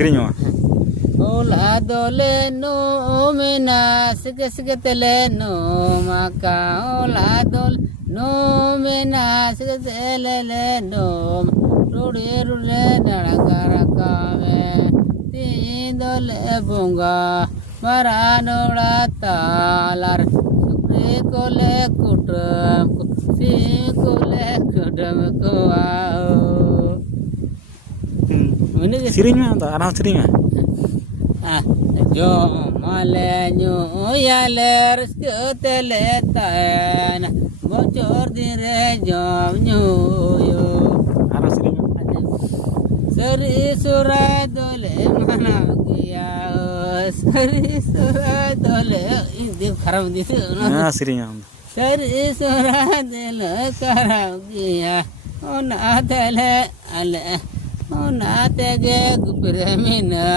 sering mah. Ola dole no mena siketele no maka ola dole no mena siketele no rude naraka me tindole bunga maranola talar supre kole kutam si kole kutam ko Mana Sering mah, tak ada sering mah. Jo malenyo yaler skutele tan bocor dire jom nyo yo Ada sering mah. seri surat dole mana gya seri surat dole ini kharam di Sering mah. seri surat dole kharam gya ona tele ale ona tege gubramina